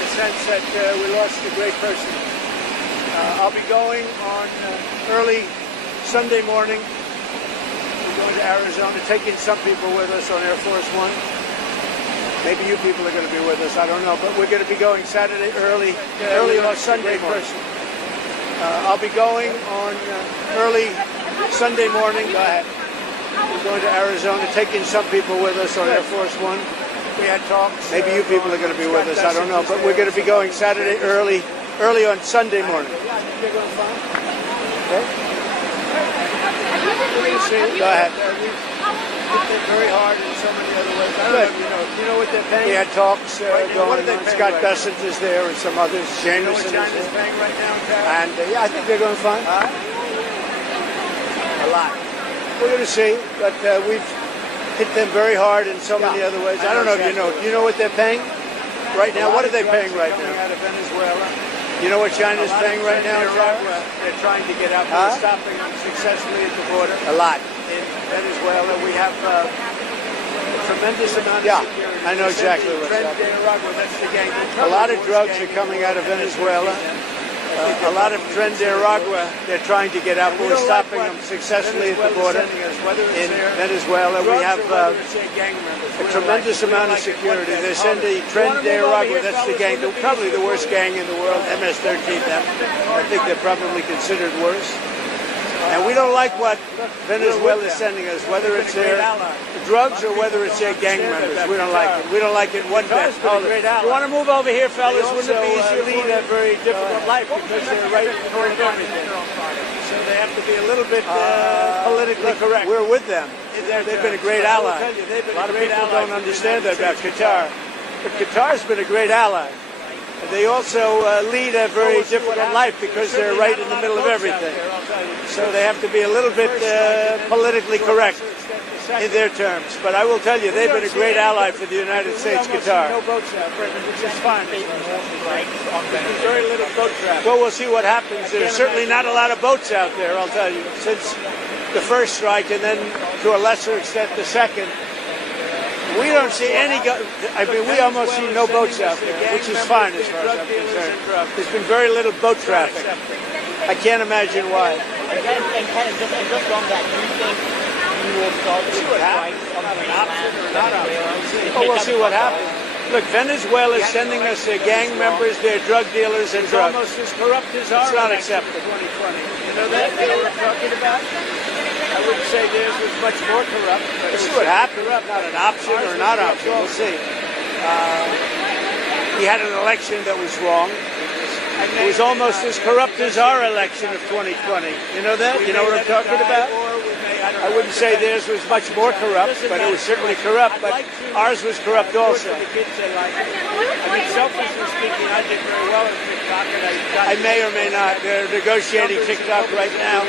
the sense that we lost a great person. I'll be going on early Sunday morning. We're going to Arizona, taking some people with us on Air Force One. Maybe you people are going to be with us, I don't know. But we're going to be going Saturday early on Sunday morning. I'll be going on early Sunday morning. Go ahead. We're going to Arizona, taking some people with us on Air Force One. We had talks. Maybe you people are going to be with us, I don't know. But we're going to be going Saturday early on Sunday morning. Okay? Go ahead. They're very hard in so many other ways. I don't know if you know what they're paying? We had talks going on. Scott Bessent is there and some others. Jameson is there. Paying right now, and I think they're going fine. A lot. We're going to see, but we've hit them very hard in so many other ways. I don't know if you know. Do you know what they're paying right now? What are they paying right now? Out of Venezuela. You know what China's paying right now? They're trying to get out. We're stopping them successfully at the border. A lot. In Venezuela, we have a tremendous amount of security. I know exactly what's happening. A lot of drugs are coming out of Venezuela. A lot of Tren de Aragua, they're trying to get out, but we're stopping them successfully at the border. In Venezuela, we have a tremendous amount of security. They're sending Tren de Aragua, that's the gang, probably the worst gang in the world, MS-13. I think they're probably considered worse. And we don't like what Venezuela is sending us, whether it's their drugs or whether it's their gang members. We don't like it. We don't like it one bit. You want to move over here, fellas? Wouldn't it be easy to lead a very difficult life because they're right in front of everything? So they have to be a little bit politically correct. We're with them. They've been a great ally. A lot of people don't understand that about Qatar. But Qatar's been a great ally. They also lead a very difficult life because they're right in the middle of everything. So they have to be a little bit politically correct in their terms. But I will tell you, they've been a great ally for the United States, Qatar. No boats out, which is fine. Very little boat traffic. Well, we'll see what happens. There's certainly not a lot of boats out there, I'll tell you, since the first strike and then to a lesser extent the second. We don't see any, we almost see no boats out there, which is fine as far as I'm concerned. There's been very little boat traffic. I can't imagine why. And just on that, do you think you will start to see what happens? An option or not option? Oh, we'll see what happens. Look, Venezuela is sending us their gang members, their drug dealers, and drugs. Almost as corrupt as ours. It's not acceptable. 2020. You know that? You know what I'm talking about? I wouldn't say theirs was much more corrupt. But we'll see what happens. Not an option or not option. We'll see. We had an election that was wrong. It was almost as corrupt as our election of 2020. You know that? You know what I'm talking about? I wouldn't say theirs was much more corrupt, but it was certainly corrupt. But ours was corrupt also. I mean, selfishly speaking, I did very well at TikTok. I may or may not. They're negotiating TikTok right now.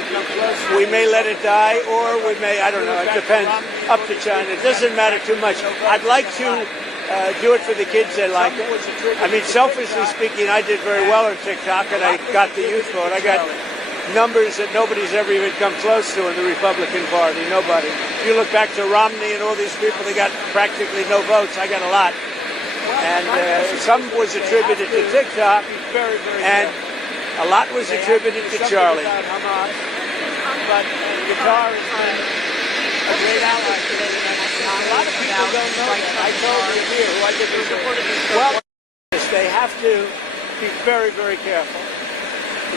We may let it die, or we may, I don't know, it depends. Up to China. It doesn't matter too much. I'd like to do it for the kids that like it. I mean, selfishly speaking, I did very well on TikTok, and I got the youth vote. I got numbers that nobody's ever even come close to in the Republican Party. Nobody. If you look back to Romney and all these people, they got practically no votes. I got a lot. And some was attributed to TikTok, and a lot was attributed to Charlie. But Qatar is a great ally to the United States. A lot of people don't know that. I told you here who I think is well, they have to be very, very careful.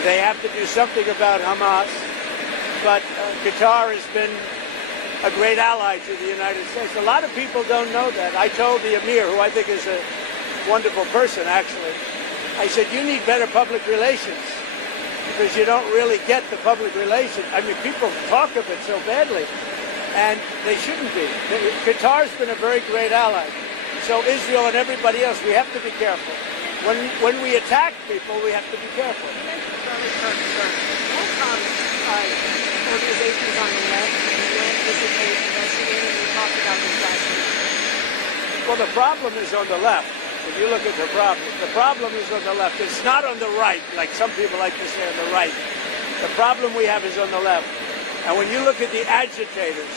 They have to do something about Hamas. But Qatar has been a great ally to the United States. A lot of people don't know that. I told the Emir, who I think is a wonderful person, actually, I said, you need better public relations because you don't really get the public relations. I mean, people talk of it so badly, and they shouldn't be. Qatar's been a very great ally. So Israel and everybody else, we have to be careful. When we attack people, we have to be careful. Organizations on the left participate, investigating, we talked about this last week. Well, the problem is on the left. If you look at the problem is on the left. It's not on the right, like some people like to say on the right. The problem we have is on the left. And when you look at the agitators,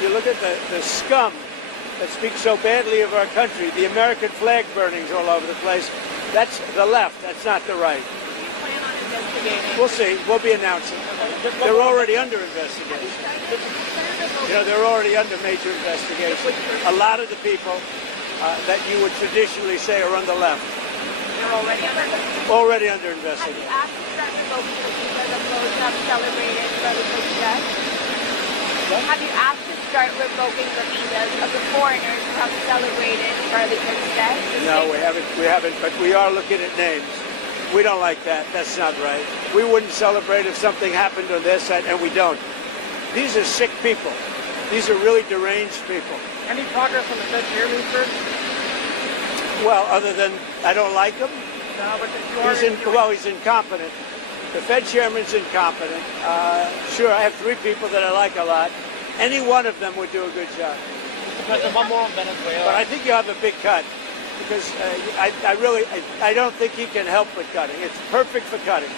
you look at the scum that speak so badly of our country, the American flag burnings all over the place. That's the left. That's not the right. Do you plan on investigating? We'll see. We'll be announcing. They're already under investigation. You know, they're already under major investigation. A lot of the people that you would traditionally say are on the left. They're already under investigation? Already under Have investigation. you asked to start revoking the visas of those who have celebrated Charlie Kirk's death? Have you asked to start revoking the visas of the foreigners who have celebrated Charlie Kirk's death? No, we haven't, but we are looking at names. We don't like that. That's not right. We wouldn't celebrate if something happened on their side, and we don't. These are sick people. These are really deranged people. Any progress on the Fed chairman, sir? Well, other than I don't like him, No, but you he's incompetent. The Fed chairman's incompetent. Sure, I have three people that I like a lot. Any one of them would do a good job. Mr. President, one more on Venezuela. But I think you have a big cut because I don't think he can help with cutting. It's perfect for cutting.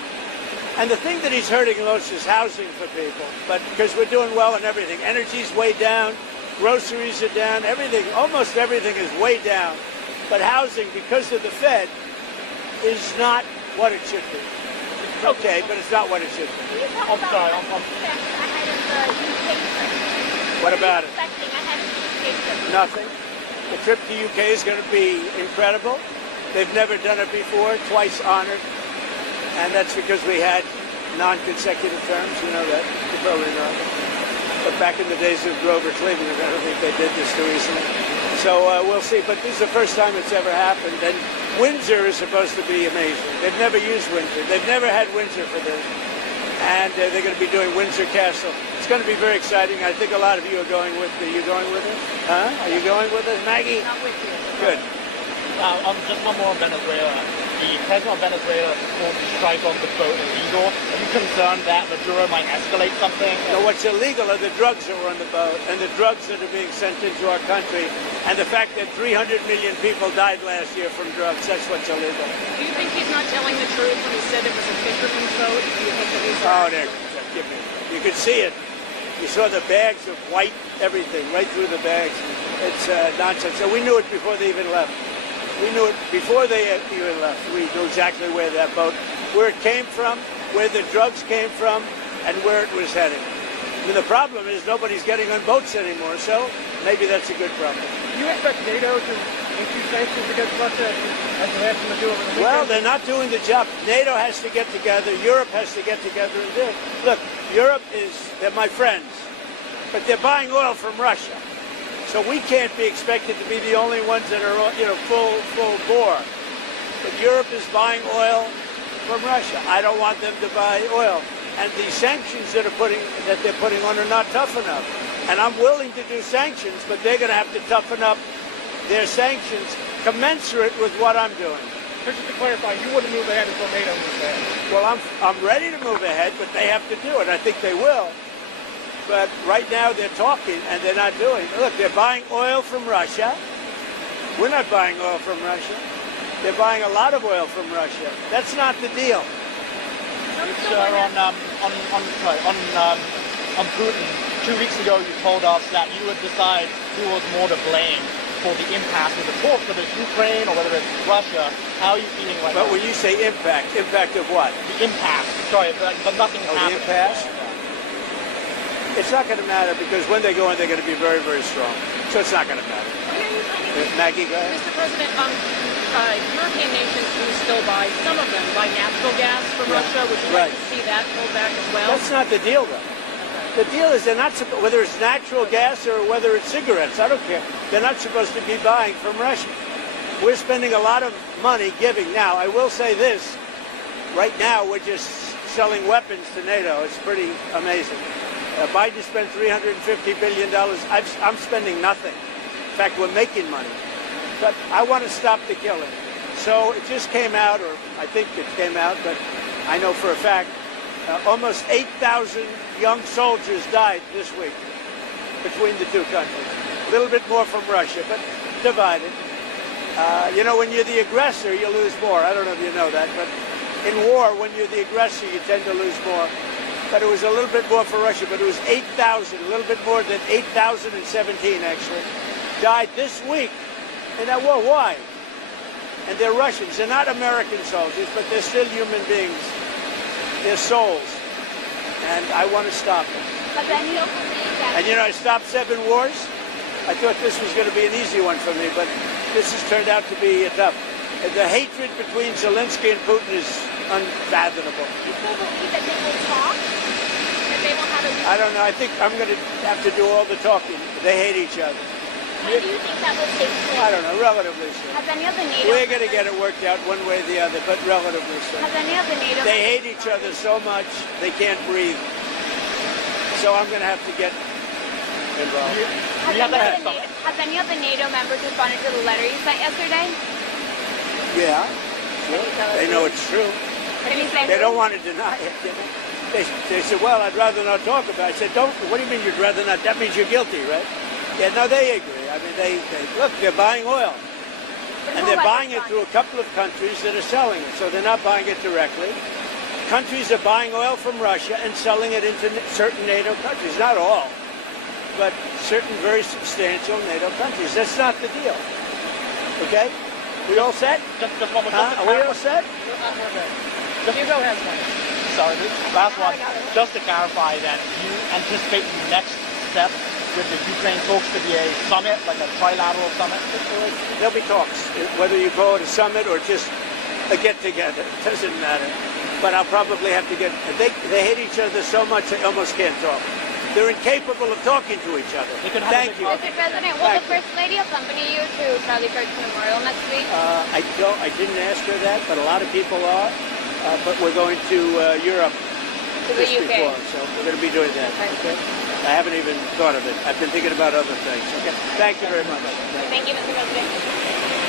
And the thing that he's hurting most is housing for people. But because we're doing well in everything, energy's way down, groceries are down, everything, almost everything is way down. But housing, because of the Fed, is not what it should be. Okay, but it's not what it should be. Can you talk about sorry, what you expect ahead of the UK trip? What about it? What are you expecting ahead of the UK trip? Nothing. The trip to UK is going to be incredible. They've never done it before, twice honored. And that's because we had non-consecutive terms, you know that. You probably know. But back in the days of Grover Cleveland, I don't think they did this too easily. So we'll see. But this is the first time it's ever happened. And Windsor is supposed to be amazing. They've never used Windsor. They've never had Windsor for this. And they're going to be doing Windsor Castle. It's going to be very exciting. I think a lot of you are going with. Are you going with us? Huh? Are you going with us, Maggie? I'm with you. Good. Just one more on Venezuela. The president of Venezuela called the strike on the boat illegal. Are you concerned that Maduro might escalate something? So what's illegal are the drugs that were on the boat and the drugs that are being sent into our country and the fact that 300 million people died last year from drugs. That's what's illegal. Do you think he's not telling the truth when he said it was a fisherman's boat? Do you think that he's Oh, there. Give me. You could see it. You saw the bags of white everything right through the bags. It's nonsense. So we knew it before they even left. We knew it before they even left. We knew exactly where that boat, where it came from, where the drugs came from, and where it was heading. I mean, the problem is nobody's getting on boats anymore, so maybe that's a good problem. Do you expect NATO to increase sanctions against Russia as they have to do over the weekend? Well, they're not doing the job. NATO has to get together. Europe has to get together and do it. Look, Europe they're my friends, but they're buying oil from Russia. So we can't be expected to be the only ones that are, full bore. But Europe is buying oil from Russia. I don't want them to buy oil. And the sanctions that they're putting on are not tough enough. And I'm willing to do sanctions, but they're going to have to toughen up their sanctions commensurate with what I'm doing. Just to clarify, you wouldn't move ahead until NATO moves ahead. Well, I'm ready to move ahead, but they have to do it. I think they will. But right now they're talking and they're not doing it. Look, they're buying oil from Russia. We're not buying oil from Russia. They're buying a lot of oil from Russia. That's not the deal. Sir, on Putin, 2 weeks ago you told us that you would decide who was more to blame for the impasse of the talks, whether it's Ukraine or whether it's Russia. How are you feeling right now? But when you say impact of what? The impasse. Sorry, but nothing Oh, happened. the impasse? It's not going to matter because when they go in, they're going to be very, very strong. So it's not going to matter. Maggie, go ahead. Mr. President, European nations do still buy, some of them buy natural gas from Russia. Would you like to see that pulled back as well? That's not the deal, though. The deal is they're not supposed, whether it's natural gas or whether it's cigarettes, I don't care. They're not supposed to be buying from Russia. We're spending a lot of money giving. Now, I will say this. Right now, we're just selling weapons to NATO. It's pretty amazing. Biden spent $350 billion. I'm spending nothing. In fact, we're making money. But I want to stop the killing. So it just came out, or I think it came out, but I know for a fact, almost 8,000 young soldiers died this week between the two countries. A little bit more from Russia, but divided. When you're the aggressor, you lose more. I don't know if you know that, but in war, when you're the aggressor, you tend to lose more. But it was a little bit more for Russia, but it was 8,000, a little bit more than 8,017, actually. died this week in that war. Why? And they're Russians. They're not American soldiers, but they're still human beings. They're souls. And I want to stop them. But then you believe that. And I stopped 7 wars. I thought this was going to be an easy one for me, but this has turned out to be tough. The hatred between Zelensky and Putin is unfathomable. You still believe that they will talk? That they will have a... I don't know. I think I'm going to have to do all the talking. They hate each other. When do you think that will take place? I don't know. Relatively soon. Has any of the NATO... We're going to get it worked out one way or the other, but relatively soon. Has any of the NATO... They hate each other so much they can't breathe. So I'm going to have to get involved. Has any of the NATO members responded to the letter you sent yesterday? Yeah. They know it's true. Can you say They don't want to deny it. They said, well, I'd rather not talk about it. I said, what do you mean you'd rather not? That means you're guilty, right? Yeah, no, they agree. I mean, they look, they're buying oil. And they're buying it through a couple of countries that are selling it. So they're not buying it directly. Countries are buying oil from Russia and selling it into certain NATO countries. Not all, but certain very substantial NATO countries. That's not the deal. Okay? We all set? Just one more. Are we all set? Hugo has one. Sorry, last one. Just to clarify that you anticipate the next step with the Ukraine talks to be a summit, like a trilateral summit? There'll be talks, whether you call it a summit or just a get-together. It doesn't matter. But I'll probably have to get... They hate each other so much they almost can't talk. They're incapable of talking to each other. Thank you. Mr. President, will the First Lady accompany you to Charlie Kirk's memorial next week? I didn't ask her that, but a lot of people are. But we're going to Europe just before, so we're going to be doing that. Okay. I haven't even thought of it. I've been thinking about other things. Okay. Thank you very much. Thank you, Mr. President.